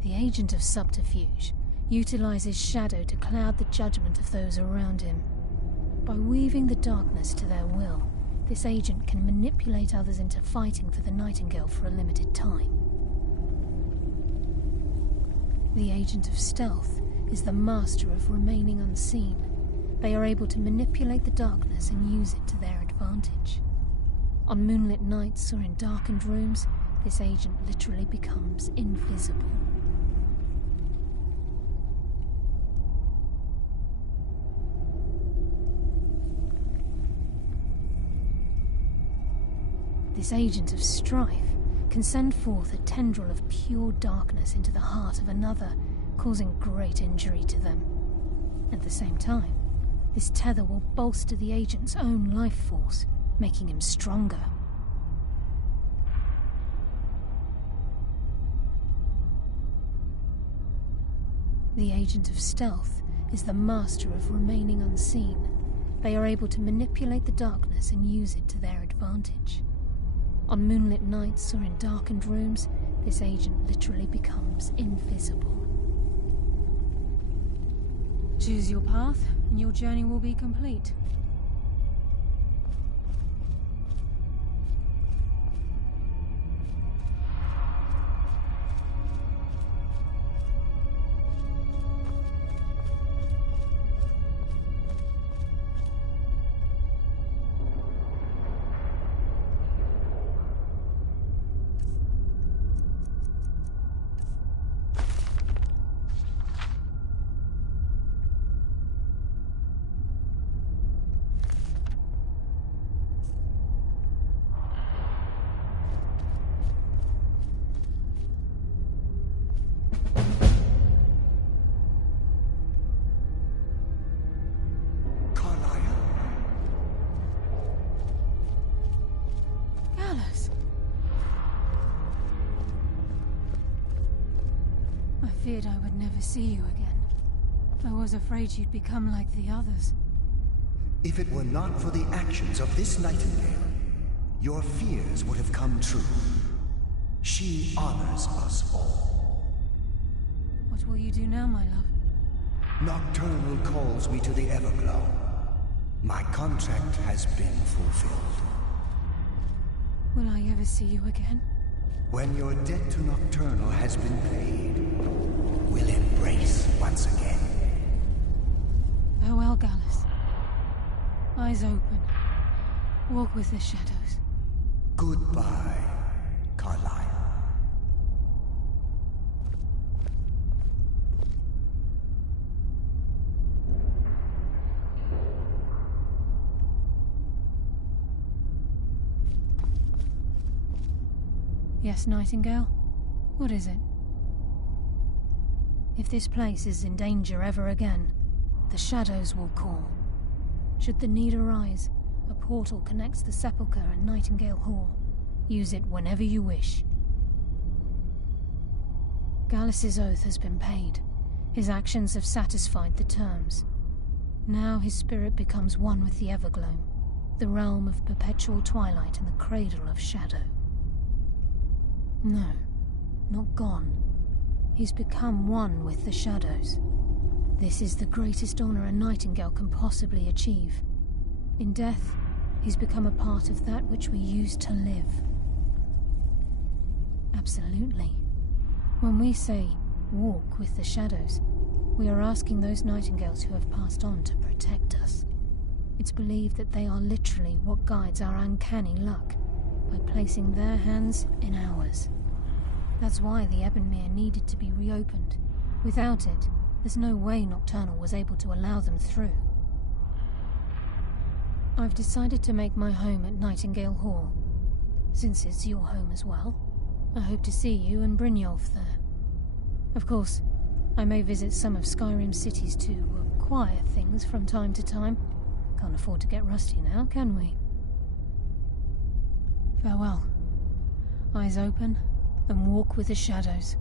The agent of subterfuge utilizes shadow to cloud the judgment of those around him. By weaving the darkness to their will, this agent can manipulate others into fighting for the Nightingale for a limited time. The agent of stealth is the master of remaining unseen. They are able to manipulate the darkness and use it to their advantage. On moonlit nights or in darkened rooms, this agent literally becomes invisible. This agent of strife can send forth a tendril of pure darkness into the heart of another, causing great injury to them. At the same time, this tether will bolster the agent's own life force, making him stronger. The agent of stealth is the master of remaining unseen. They are able to manipulate the darkness and use it to their advantage. On moonlit nights or in darkened rooms, this agent literally becomes invisible. Choose your path, and your journey will be complete. I feared I would never see you again. I was afraid you'd become like the others. If it were not for the actions of this nightingale, your fears would have come true. She honors us all. What will you do now, my love? Nocturnal calls me to the Everglow. My contract has been fulfilled. Will I ever see you again? When your debt to Nocturnal has been paid, we'll embrace once again. Farewell, Gallus. Eyes open. Walk with the shadows. Goodbye, Carlyle. Yes, Nightingale? What is it? If this place is in danger ever again, the shadows will call. Should the need arise, a portal connects the Sepulchre and Nightingale Hall. Use it whenever you wish. Gallus's oath has been paid. His actions have satisfied the terms. Now his spirit becomes one with the Everglow, the realm of perpetual twilight and the cradle of shadow. No, not gone. He's become one with the shadows. This is the greatest honor a Nightingale can possibly achieve. In death, he's become a part of that which we used to live. Absolutely. When we say, walk with the shadows, we are asking those Nightingales who have passed on to protect us. It's believed that they are literally what guides our uncanny luck, by placing their hands in ours. That's why the Ebonmere needed to be reopened. Without it, there's no way Nocturnal was able to allow them through. I've decided to make my home at Nightingale Hall. Since it's your home as well, I hope to see you and Brynjolf there. Of course, I may visit some of Skyrim cities to acquire things from time to time. Can't afford to get rusty now, can we? Farewell. Eyes open, and walk with the shadows.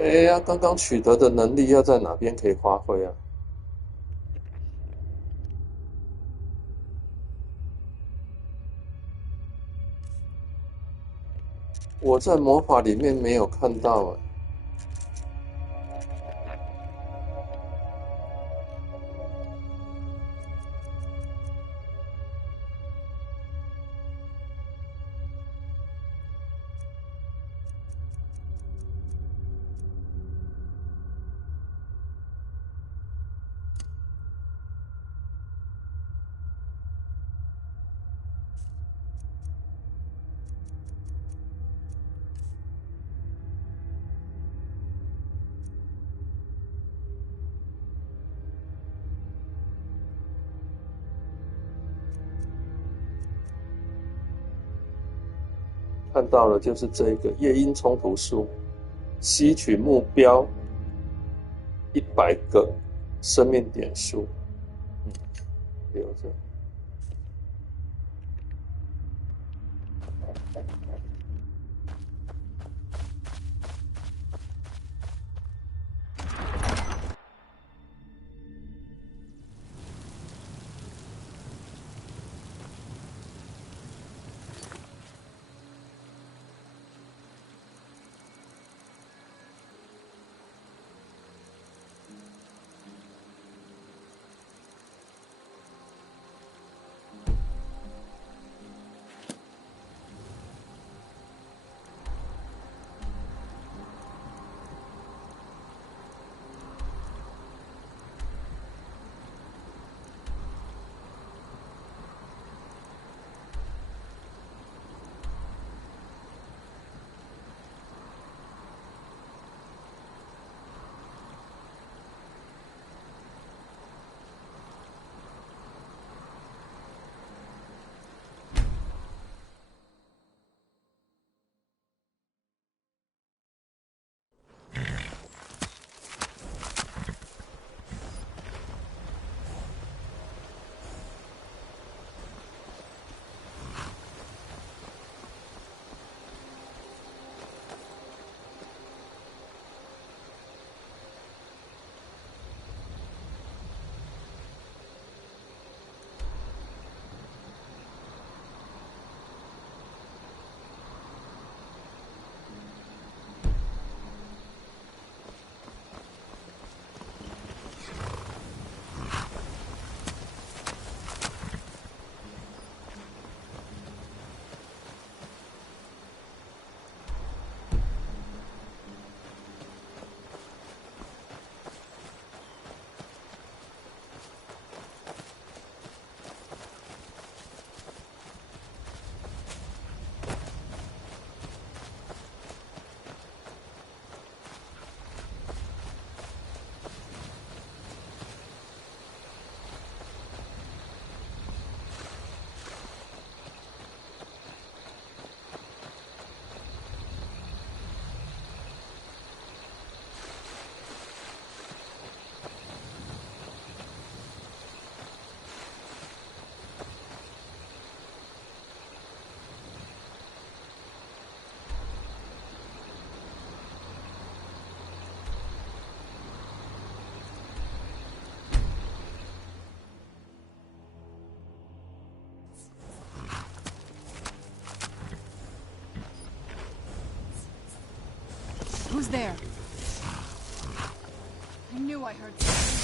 哎呀，刚刚取得的能力要在哪边可以发挥啊？我在魔法里面没有看到啊。看到了，就是这个夜莺冲突术，吸取目标100个生命点数，留着。Who's there? I knew I heard something.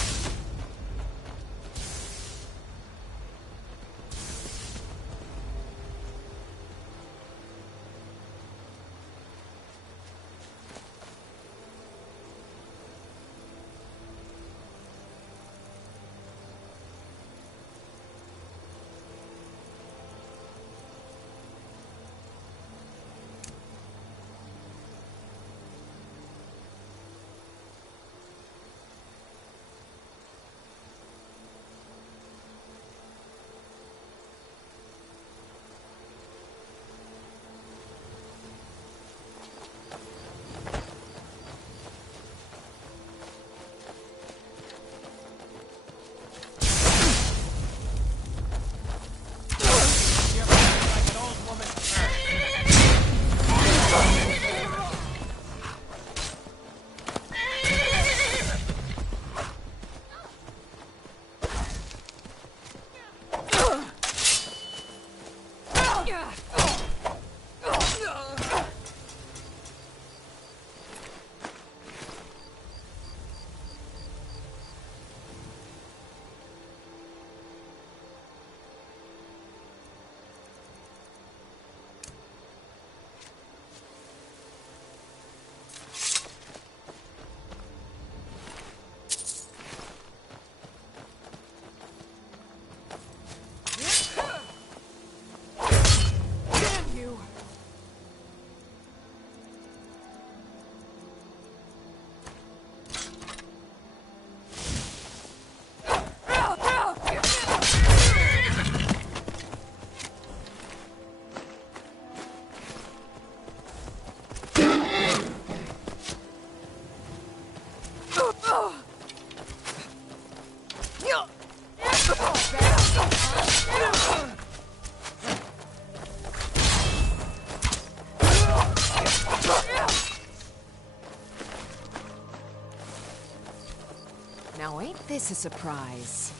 Make this a surprise.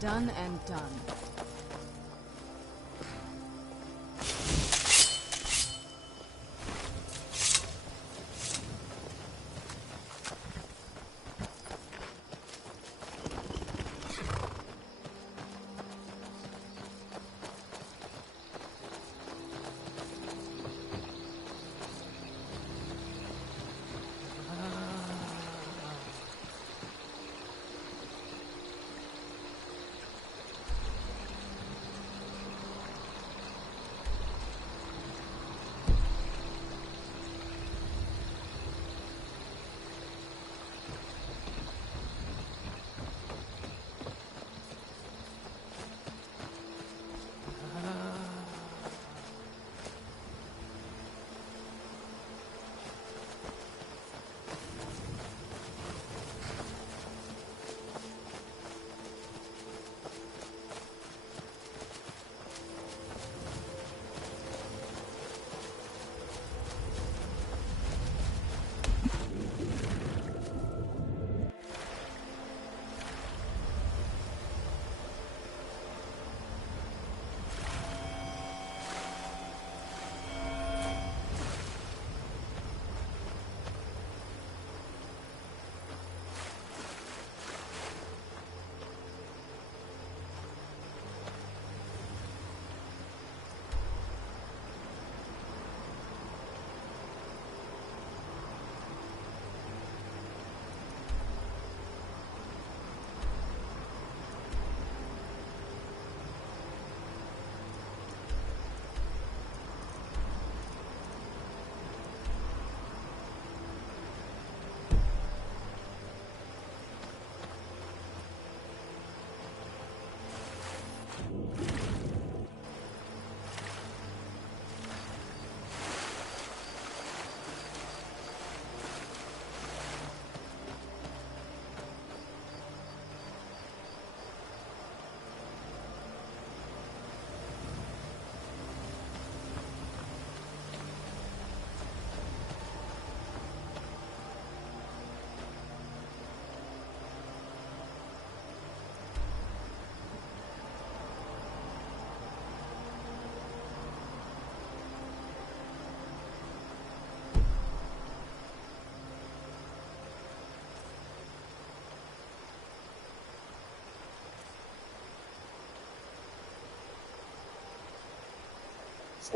Done and done.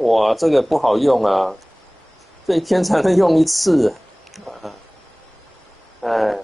哇，这个不好用啊，这一天才能用一次。哎。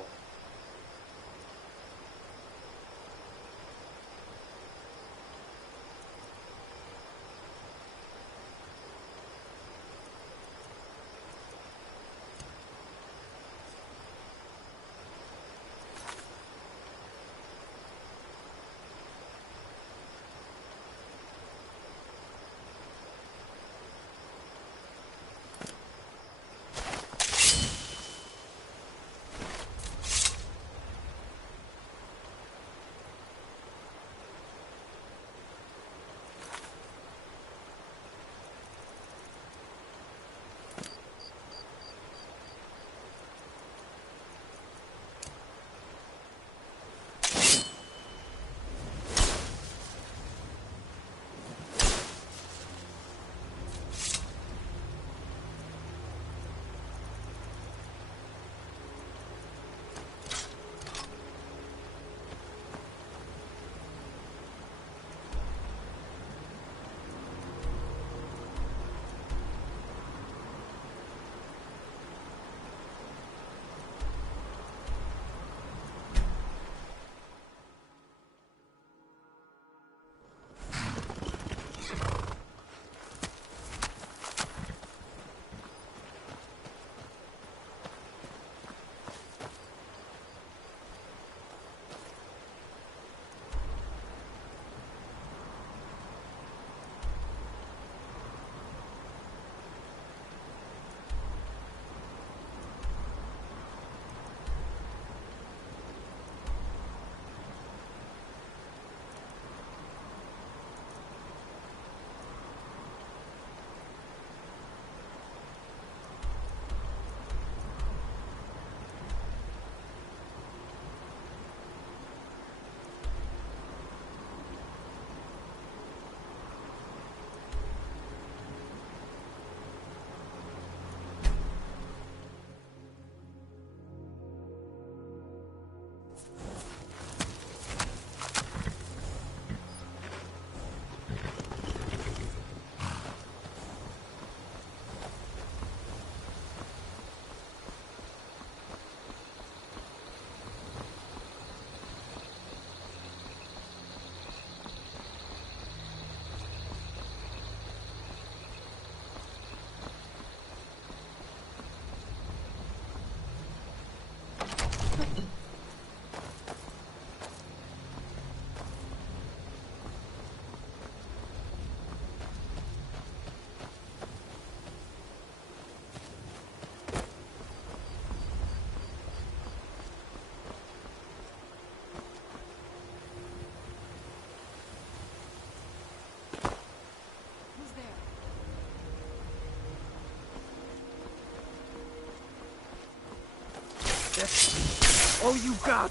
That's all you got.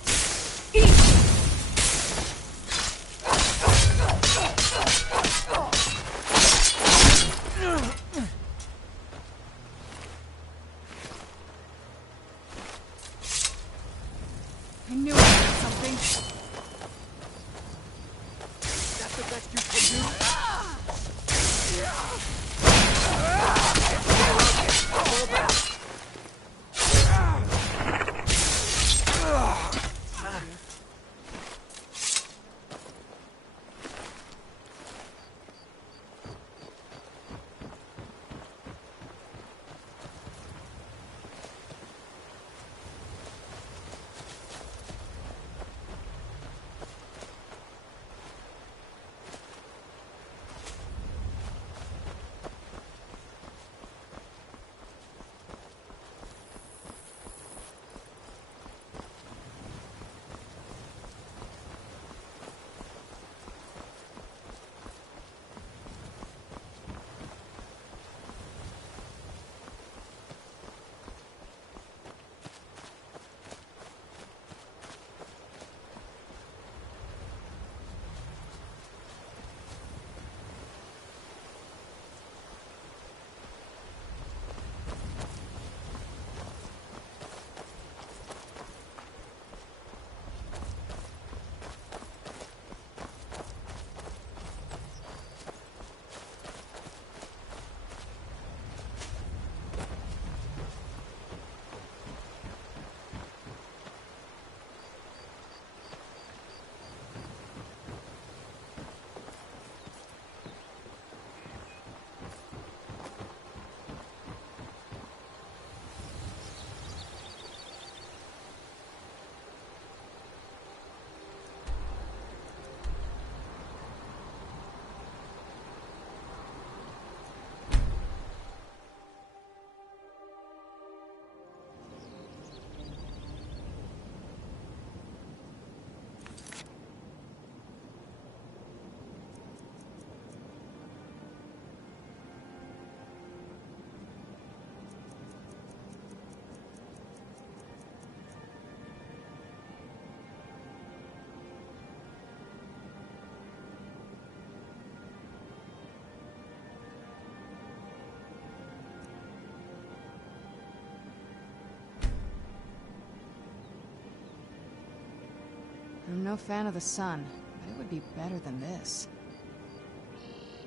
I knew I had something. That's the best you can do. Fall back. I'm no fan of the sun, but it would be better than this.